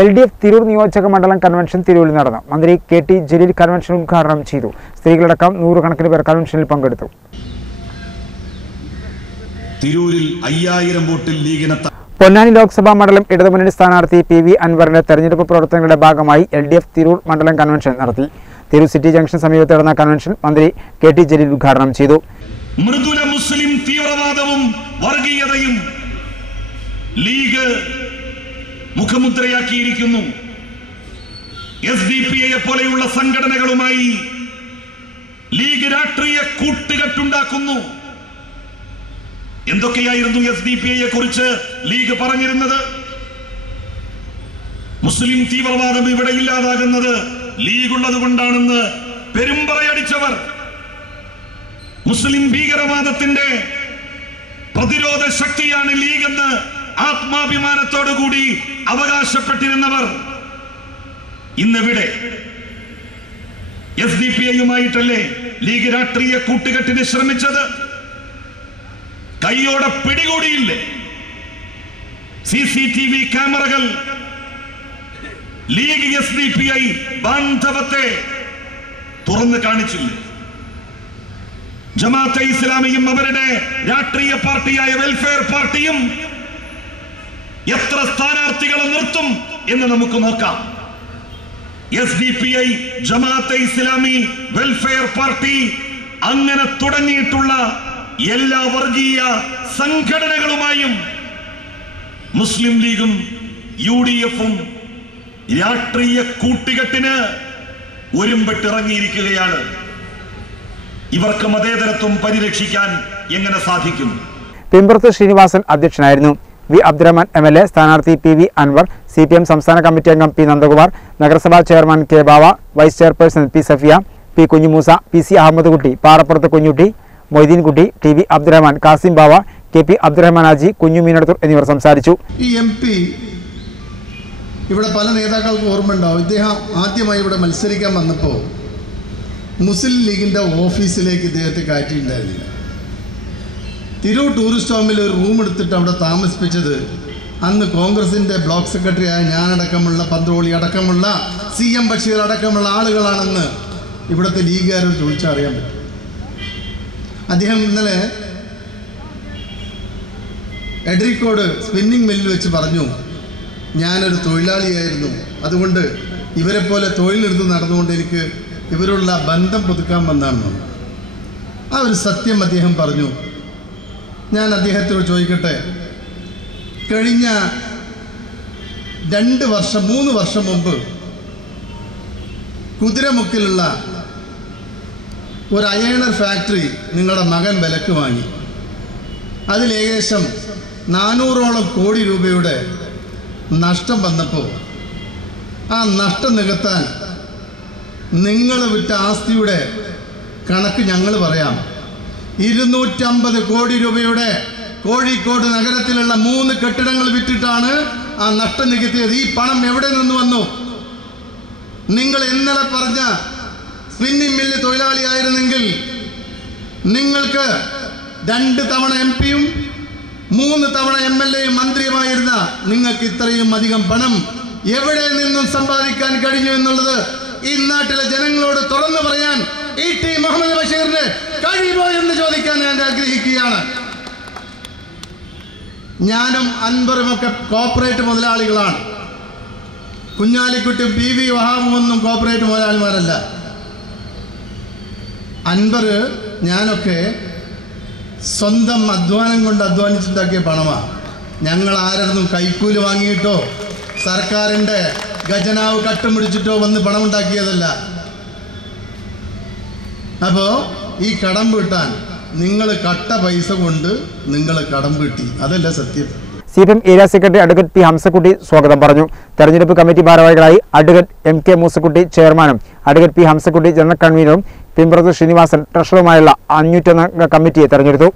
L D F Tirur നിയോജക മണ്ഡലം convention തിരൂരിൽ നടന്നു. മന്ത്രി കെ ടി ജലീൽ കൺവെൻഷൻ ഉദ്ഘാടനം ചെയ്തു. സ്ത്രീകളടക്കം നൂറുകണക്കിന് പേർ കൺവെൻഷനിൽ പങ്കെടുത്തു. തിരൂരിൽ അയ്യായിരം വോട്ടിൽ ലീഗിനെ പൊന്നാനി ലോക്സഭാ മണ്ഡലം ഇടതുമുന്നണി സ്ഥാനാർത്ഥി പി വി അൻവറിന്റെ തെരഞ്ഞെടുപ്പ് പ്രവർത്തനങ്ങളുടെ ഭാഗമായി എൽ ഡി എഫ് തിരൂർ മണ്ഡലം കൺവെൻഷൻ നടത്തി. തിരൂർ സിറ്റി ജംഗ്ഷൻ സമീപത്ത് നടന്ന കൺവെൻഷൻ മന്ത്രി കെ ടി ജലീൽ ഉദ്ഘാടനം ചെയ്തു. മൃദുല മുസ്ലിം തീവ്രവാദവും വർഗീയതയും ലീഗ് മുഖമുദ്രയാക്കിയിരിക്കുന്നു. എസ് ഡി പി ഐ പോലെയുള്ള സംഘടനകളുമായി ലീഗ് രാഷ്ട്രീയ കൂട്ടുകെട്ടുണ്ടാക്കുന്നു. എന്തൊക്കെയായിരുന്നു എസ് ഡി പി ഐയെ കുറിച്ച് ലീഗ് പറഞ്ഞിരുന്നത്? മുസ്ലിം തീവ്രവാദം ഇവിടെ ഇല്ലാതാകുന്നത് ലീഗ് ഉള്ളത് കൊണ്ടാണെന്ന് പെരുമ്പറയടിച്ചവർ മുസ്ലിം ഭീകരവാദത്തിന്റെ പ്രതിരോധ ശക്തിയാണ് ലീഗ് എന്ന് ആത്മാഭിമാനത്തോടുകൂടി അവകാശപ്പെട്ടിരുന്നവർ ഇന്നിവിടെ? എസ് ഡി പി ഐയുമായിട്ടല്ലേ ലീഗ് രാഷ്ട്രീയ കൂട്ടുകെട്ടിന് ശ്രമിച്ചത്? കൈയോടെ പിടികൂടിയില്ലേ? സി സി ടി വി ക്യാമറകൾ. League S D P I ബാന്ധവത്തെ തുറന്നു കാണിച്ചില്ലേ? ജമാഅത്തെ ഇസ്ലാമിയും അവരുടെ രാഷ്ട്രീയ പാർട്ടിയായ വെൽഫെയർ പാർട്ടിയും എത്ര സ്ഥാനാർത്ഥികളെ നിർത്തും എന്ന് നമുക്ക് നോക്കാം. S D P I Jamaat Islami Welfare Party അങ്ങനെ തുടങ്ങിയിട്ടുള്ള എല്ലാ വർഗീയ സംഘടനകളുമായും മുസ്ലിം ലീഗും യു ഡി എഫും രാഷ്ട്രീയ കൂട്ടുകെട്ടിന് ഒരുമ്പെട്ടിറങ്ങിയിരിക്കുകയാണ്. ഇവർക്ക് മതേതരത്വം പരിരക്ഷിക്കാൻ എങ്ങനെ സാധിക്കും? പിമ്പുറത്ത് ശ്രീനിവാസൻ അധ്യക്ഷനായിരുന്നു. V. Abdurahman M. L. A. സ്ഥാനാർത്ഥി P V. Anwar C. P. M. സംസ്ഥാന കമ്മിറ്റി അംഗം പി. നന്ദകുമാർ നഗരസഭാ chairman K. Bava vice chairperson P. Safiya P. Kunhumoosa P. C. Ahammed Kutty Parappurath Kunhutty Moideenkutty T. V. Abdurahman Kasim Bava K. P. Abdurahman Aji Kunhu Meenadathur എന്നിവർ സംസാരിച്ചു. ഈ ഇവിടെ പല നേതാക്കൾക്കും ഓർമ്മയുണ്ടാവും. ഇദ്ദേഹം ആദ്യമായി ഇവിടെ മത്സരിക്കാൻ വന്നപ്പോൾ മുസ്ലിം ലീഗിന്റെ ഓഫീസിലേക്ക് ഇദ്ദേഹത്തെ കയറ്റിയിട്ടുണ്ടായിരുന്നില്ല. തിരൂർ ടൂറിസ്റ്റ് ഹോമിൽ ഒരു റൂം എടുത്തിട്ട് അവിടെ താമസിപ്പിച്ചത് അന്ന് കോൺഗ്രസിന്റെ ബ്ലോക്ക് സെക്രട്ടറി ആയ ഞാനടക്കമുള്ള പന്ത്രോളി അടക്കമുള്ള സി എം ബഷീർ അടക്കമുള്ള ആളുകളാണെന്ന് ഇവിടുത്തെ ലീഗുകാരോട് ചോദിച്ചറിയാൻ പറ്റും. അദ്ദേഹം ഇന്നലെ എഡ്രിക്കോട് സ്പിന്നിങ് മില്ലിൽ വെച്ച് പറഞ്ഞു ഞാനൊരു തൊഴിലാളിയായിരുന്നു. അതുകൊണ്ട് ഇവരെ പോലെ തൊഴിലെടുത്ത് നടന്നുകൊണ്ട് എനിക്ക് ഇവരുള്ള ബന്ധം പുതുക്കാൻ വന്നാണെന്ന്. ആ ഒരു സത്യം അദ്ദേഹം പറഞ്ഞു. ഞാൻ അദ്ദേഹത്തോട് ചോദിക്കട്ടെ? കഴിഞ്ഞ രണ്ട് വർഷം മൂന്ന് വർഷം മുമ്പ് കുതിരമുക്കിലുള്ള ഒരു അയണർ ഫാക്ടറി നിങ്ങളുടെ മകൻ വിലക്ക് വാങ്ങി. അതിലേകദേശം നാനൂറോളം കോടി രൂപയുടെ നഷ്ടം വന്നപ്പോൾ ആ നഷ്ടം നികത്താൻ നിങ്ങൾ വിട്ട ആസ്തിയുടെ കണക്ക് ഞങ്ങൾ പറയാം. ഇരുന്നൂറ്റമ്പത് കോടി രൂപയുടെ കോഴിക്കോട് നഗരത്തിലുള്ള മൂന്ന് കെട്ടിടങ്ങൾ വിറ്റിട്ടാണ് ആ നഷ്ടം നികത്തിയത്. ഈ പണം എവിടെ നിന്ന് വന്നു? നിങ്ങൾ ഇന്നലെ പറഞ്ഞ സ്പിന്നിംഗ് മില്ല് തൊഴിലാളിയായിരുന്നെങ്കിൽ നിങ്ങൾക്ക് രണ്ട് തവണ എം പിയും മൂന്ന് തവണ എം എൽ എയും മന്ത്രിയുമായിരുന്ന നിങ്ങൾക്ക് ഇത്രയും അധികം പണം എവിടെ നിന്നും സമ്പാദിക്കാൻ കഴിഞ്ഞു എന്നുള്ളത് ഈ നാട്ടിലെ ജനങ്ങളോട് തുറന്നു പറയാൻ ഇ ടി മുഹമ്മദ് ബഷീറിന് കഴിയുമോ എന്ന് ചോദിക്കാൻ ഞാൻ ആഗ്രഹിക്കുകയാണ്. ഞാനും അൻപറുമൊക്കെ കോപ്പറേറ്റ് മുതലാളികളാണ്. കുഞ്ഞാലിക്കുട്ടി പി വി വഹാബും ഒന്നും കോർപ്പറേറ്റ് മുതലാളിമാരല്ല. അൻപർ ഞാനൊക്കെ സ്വന്തം അധ്വാനം കൊണ്ട് അധ്വാനിച്ചുണ്ടാക്കിയ പണമാണ് ഞങ്ങൾ ആരൊന്നും കൈക്കൂലി വാങ്ങിയിട്ടോ സർക്കാരിന്റെ ഖജനാവ് കട്ടുമുടിച്ചിട്ടോ വന്ന് പണമുണ്ടാക്കിയതല്ല. അപ്പോൾ ഈ കടം വീട്ടാൻ നിങ്ങൾ കട്ട പൈസ കൊണ്ട് നിങ്ങൾ കടം വീട്ടി. അതല്ല സത്യം. C P M area secretary advocate P Hamsakutty സ്വാഗതം പറഞ്ഞു. തെരഞ്ഞെടുപ്പ് കമ്മിറ്റി ഭാരവാഹികളായി അഡ്വക്കേറ്റ് എം കെ മൂസക്കുട്ടി ചെയർമാനും അഡ്വക്കേറ്റ് പി ഹംസക്കുട്ടി ജനറൽ കൺവീനറും പിമ്പ്രത് ശ്രീനിവാസൻ ട്രഷറുമായുള്ള അഞ്ഞൂറ്റംഗ കമ്മിറ്റിയെ തെരഞ്ഞെടുത്തു.